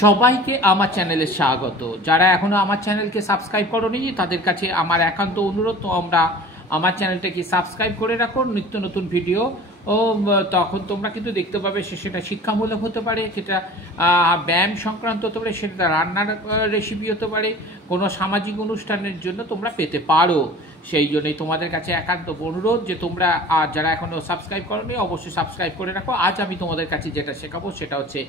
সবাইকে আমার চ্যানেলে স্বাগত। যারা এখনো আমার চ্যানেলকে সাবস্ক্রাইব করোনি তাদের কাছে আমার একান্ত অনুরোধ, তোমরা আমার চ্যানেলটাকে সাবস্ক্রাইব করে রাখো। নিত্য নতুন ভিডিও তখন তোমরা কিন্তু দেখতে পাবে। সেটা শিক্ষামূলক হতে পারে, সেটা ব্যায়াম সংক্রান্ত হতে পারে, সেটা রান্নার রেসিপি হতে পারে, কোনো সামাজিক অনুষ্ঠানের জন্য তোমরা পেতে পারো। সেই জন্যই তোমাদের কাছে একান্ত অনুরোধ যে তোমরা যারা এখনও সাবস্ক্রাইব করোনি অবশ্যই সাবস্ক্রাইব করে রাখো। আজ আমি তোমাদের কাছে যেটা শেখাবো সেটা হচ্ছে,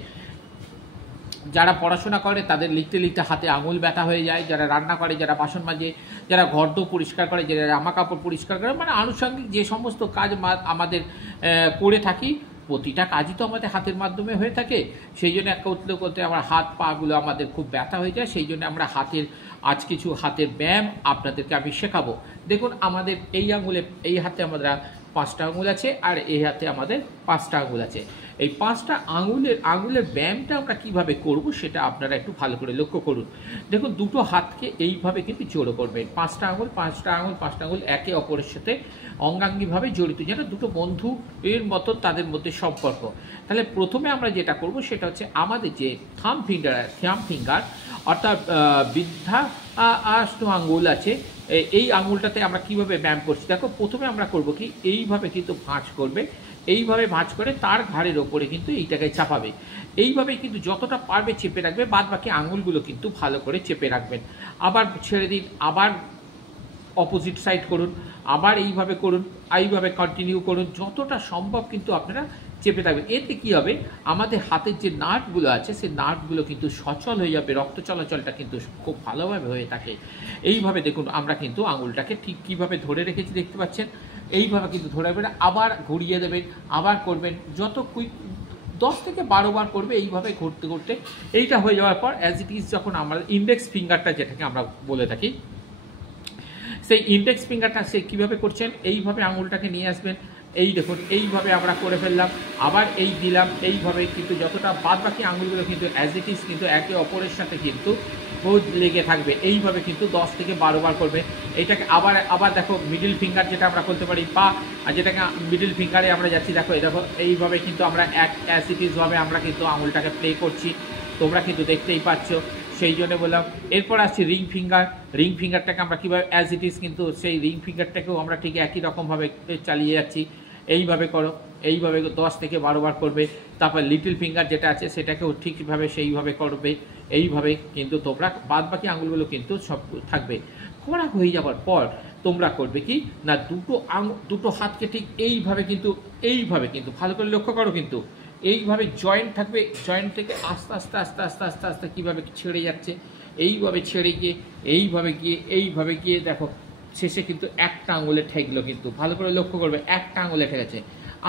যারা পড়াশোনা করে তাদের লিখতে লিখতে হাতে আঙুল ব্যথা হয়ে যায়, যারা রান্না করে, যারা বাসন মাজে, যারা ঘরদোর পরিষ্কার করে, যারা জামা কাপড় পরিষ্কার করে, মানে আনুষঙ্গিক যে সমস্ত কাজ আমাদের করে থাকি, প্রতিটা কাজই তো আমাদের হাতের মাধ্যমে হয়ে থাকে। সেই জন্য করতে করতে আমার হাত পাগুলো আমাদের খুব ব্যথা হয়ে যায়। সেই জন্য আমরা আজ কিছু হাতের ব্যায়াম আপনাদেরকে আমি শেখাবো। দেখুন, আমাদের এই হাতে আমাদের 5টা আঙুল আছে, আর এই হাতে আমাদের 5টা আঙুল আছে। এই 5টা আঙুলের ব্যায়ামটা আমরা কীভাবে করব সেটা আপনারা একটু ভালো করে লক্ষ্য করুন। দেখুন, দুটো হাতকে এইভাবে কিন্তু জোড়ো করবেন। 5টা আঙুল একে অপরের সাথে অঙ্গাঙ্গিভাবে জড়িত, যেন দুটো বন্ধু এর মতো তাদের মধ্যে সম্পর্ক। তাহলে প্রথমে আমরা যেটা করব সেটা হচ্ছে, আমাদের যে থাম ফিঙ্গার অর্থাৎ বৃদ্ধা আঙুল আছে, এই আঙুলটাতে আমরা কিভাবে ব্যায়াম করছি। দেখো, প্রথমে আমরা করব কি, এইভাবে কিন্তু ভাঁজ করবে, এইভাবে ভাঁজ করে তার ঘাড়ের ওপরে কিন্তু এইটাকে চাপাবে। এইভাবে কিন্তু যতটা পারবে চেপে রাখবে, বাদ বাকি আঙুলগুলো কিন্তু ভালো করে চেপে রাখবেন। আবার ছেড়ে দিন, আবার অপোজিট সাইড করুন, আবার এইভাবে করুন, এইভাবে কন্টিনিউ করুন, যতটা সম্ভব কিন্তু আপনারা চেপে থাকবেন। এতে কী হবে, আমাদের হাতের যে নার্ভগুলো আছে সেই নার্ভগুলো কিন্তু সচল হয়ে যাবে, রক্ত চলাচলটা কিন্তু খুব ভালোভাবে হয়ে থাকে। এইভাবে দেখুন, আমরা কিন্তু আঙুলটাকে ঠিক কীভাবে ধরে রেখেছি দেখতে পাচ্ছেন। এইভাবে কিন্তু ধরে রাখবেন, আবার ঘুরিয়ে দেবেন, আবার করবেন, যত কুইক 10 থেকে 12 বার করবে। এইভাবে ঘুরতে ঘুরতে এইটা হয়ে যাওয়ার পর অ্যাজ ইট ইজ, যখন আমরা ইন্ডেক্স ফিঙ্গারটা যেটাকে আমরা বলে থাকি, সেই ইন্ডেক্স ফিঙ্গারটা সে কীভাবে করছেন, এইভাবে আঙুলটাকে নিয়ে আসবেন। এই দেখুন, এইভাবে আমরা করে ফেললাম, আবার এই দিলাম, এইভাবে কিন্তু যতটা বাদ বাকি আঙুলগুলো কিন্তু অ্যাজ ইট ইজ কিন্তু একে অপরের সাথে কিন্তু লেগে থাকবে। এইভাবে কিন্তু 10 থেকে 12 বার করবে। এইটাকে আবার দেখো, মিডিল ফিঙ্গার যেটা আমরা করতে পারি, পা যেটাকে মিডিল ফিঙ্গারে আমরা যাচ্ছি, দেখো এইভাবে কিন্তু আমরা অ্যাজ ইট ইজভাবে আমরা কিন্তু আঙুলটাকে প্লে করছি, তোমরা কিন্তু দেখতেই পাচ্ছ। সেই জন্য বললাম। এরপর আসছি রিং ফিঙ্গারটাকে আমরা কীভাবে অ্যাজ ইট ইজ কিন্তু সেই রিং ফিঙ্গারটাকেও আমরা ঠিক একই রকমভাবে চালিয়ে যাচ্ছি। এইভাবে করো, এইভাবে 10 থেকে 12 বার করবে। তারপর লিটল ফিঙ্গার যেটা আছে সেটাকেও ঠিকভাবে সেইভাবে করবে। এইভাবে কিন্তু তোমরা বাদ বাকি আঙুলগুলো কিন্তু সব থাকবে। করা হয়ে যাওয়ার পর তোমরা করবে কি না, দুটো হাতকে ঠিক এইভাবে কিন্তু ভালো করে লক্ষ্য করো, কিন্তু এইভাবে জয়েন্ট থাকবে। জয়েন্ট থেকে আস্তে আস্তে আস্তে আস্তে আস্তে আস্তে কীভাবে ছেড়ে যাচ্ছে, এইভাবে ছেড়ে গিয়ে এইভাবে গিয়ে দেখো শেষে কিন্তু একটা আঙুলে ঠেকলো, কিন্তু ভালো করে লক্ষ্য করবে, একটা আঙুলে ঠেকেছে।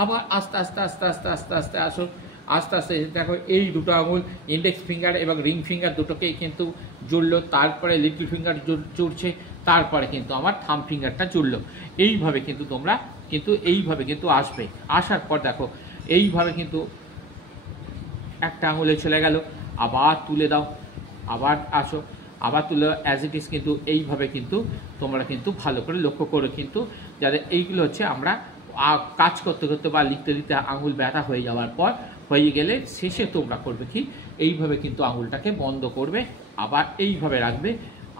আবার আস্তে আস্তে আস্তে আস্তে আস্তে আস্তে আসো, আস্তে আস্তে দেখো এই দুটো আঙুল ইন্ডেক্স ফিঙ্গার এবং রিং ফিঙ্গার দুটোকেই কিন্তু জুড়লো, তারপরে লিটল ফিঙ্গার জুড়ছে, তারপরে কিন্তু আমার থাম ফিঙ্গারটা জুড়লো। এইভাবে কিন্তু তোমরা কিন্তু এইভাবে কিন্তু আসবে। আসার পর দেখো এইভাবে কিন্তু একটা আঙুলে চলে গেল, আবার তুলে দাও, আবার আসো, আবার তুলে অ্যাজ ইট ইজ কিন্তু এইভাবে কিন্তু তোমরা কিন্তু ভালো করে লক্ষ্য করো। কিন্তু যাদের এইগুলো হচ্ছে, আমরা কাজ করতে করতে বা লিখতে লিখতে আঙুল ব্যথা হয়ে যাওয়ার পর হয়ে গেলে শেষে তোমরা করবে কি, এইভাবে কিন্তু আঙুলটাকে বন্ধ করবে, আবার এইভাবে রাখবে,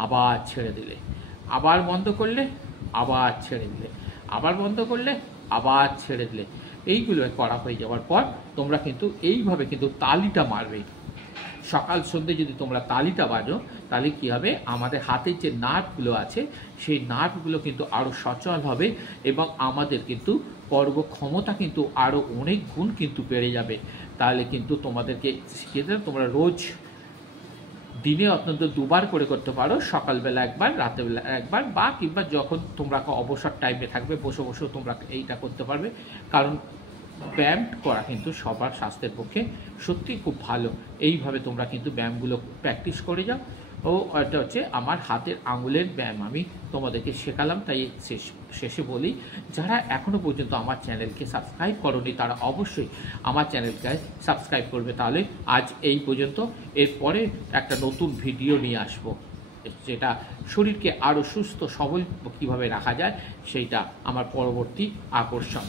আবার ছেড়ে দিলে, আবার বন্ধ করলে, আবার ছেড়ে দিলে, আবার বন্ধ করলে, আবার ছেড়ে দিলে। এইগুলো করা হয়ে যাওয়ার পর তোমরা কিন্তু এইভাবে কিন্তু তালিটা মারবে। সকাল সন্ধ্যে যদি তোমরা তালিটা বাজো, তাহলে কী হবে, আমাদের হাতের যে নার্ভগুলো আছে সেই নার্ভগুলো কিন্তু আরও সচল হবে, এবং আমাদের কিন্তু কর্মক্ষমতা কিন্তু আরও অনেক গুণ কিন্তু বেড়ে যাবে। তাহলে কিন্তু তোমাদেরকে শিখিয়ে দেবে, তোমরা রোজ দিনে অন্তত 2 বার করে করতে পারো, সকালবেলা একবার, রাতেরবেলা একবার, বা কিংবা যখন তোমরা অবসর টাইমে থাকবে বসে বসেও তোমরা এইটা করতে পারবে। কারণ ব্যায়াম করা কিন্তু সবার স্বাস্থ্যের পক্ষে সত্যি খুব ভালো। এইভাবে তোমরা কিন্তু ব্যায়ামগুলো প্র্যাকটিস করে যাও। এটা হচ্ছে আমার হাতের আঙুলের ব্যায়াম, আমি তোমাদেরকে শেখালাম। তাই শেষে বলি, যারা এখনও পর্যন্ত আমার চ্যানেলকে সাবস্ক্রাইব করোনি তারা অবশ্যই আমার চ্যানেলকে সাবস্ক্রাইব করবে। তাহলে আজ এই পর্যন্ত, এরপরে একটা নতুন ভিডিও নিয়ে আসবো, যেটা শরীরকে আরও সুস্থ সবল কীভাবে রাখা যায় সেইটা আমার পরবর্তী আকর্ষণ।